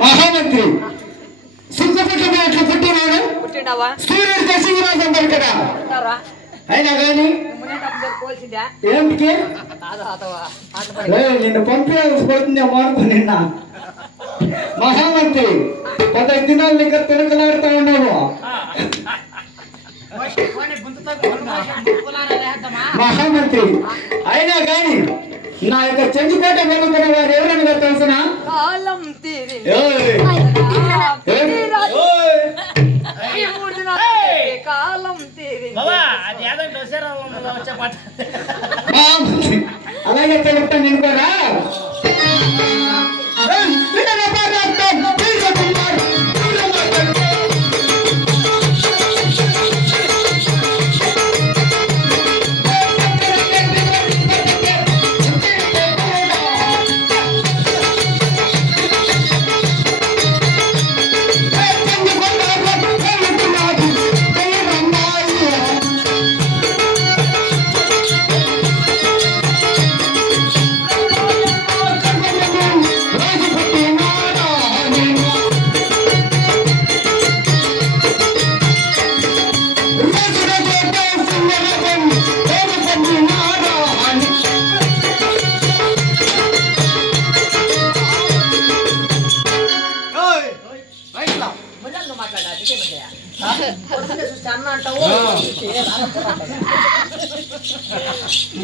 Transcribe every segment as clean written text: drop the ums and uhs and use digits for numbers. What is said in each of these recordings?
మహామంత్రి పుట్టినావా సూర్యుడు దశరాజు అంటారు కదా అయినా కానీ ఏమిటి నిన్ను పంపించాల్సిపోతుందేమో అనుకో నిన్న మహామంత్రి 15 దినాలు ఇంకా తిరగలాడుతా ఉన్నావు మహామంత్రి అయినా కానీ నా యొక్క చెంచుకోట వెనుకున్న వారు ఎవరన్నా తెలుసునా అలాగే చెప్తాను నేను కూడా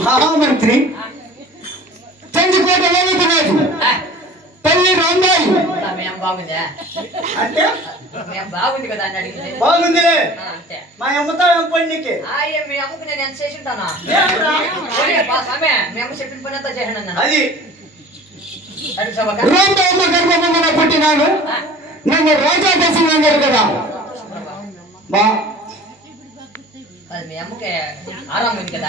మహామంత్రి చంద్రకోట వెళ్తున్నాడు తల్లి రాంబాయి బాగుంది కదా అని అడిగితే బాగుంది మా అమ్మతో పండికి మీ అమ్మకు నేను ఎంత చేసి ఉంటానా మీ అమ్మ చెప్పిన పని అంతా చేయండి అది రాంబాయమ్మ గర్భమందున పుట్టినాడు నన్ను రాజా దశ కదా మీ అమ్మకి ఆరాం ఉంది కదా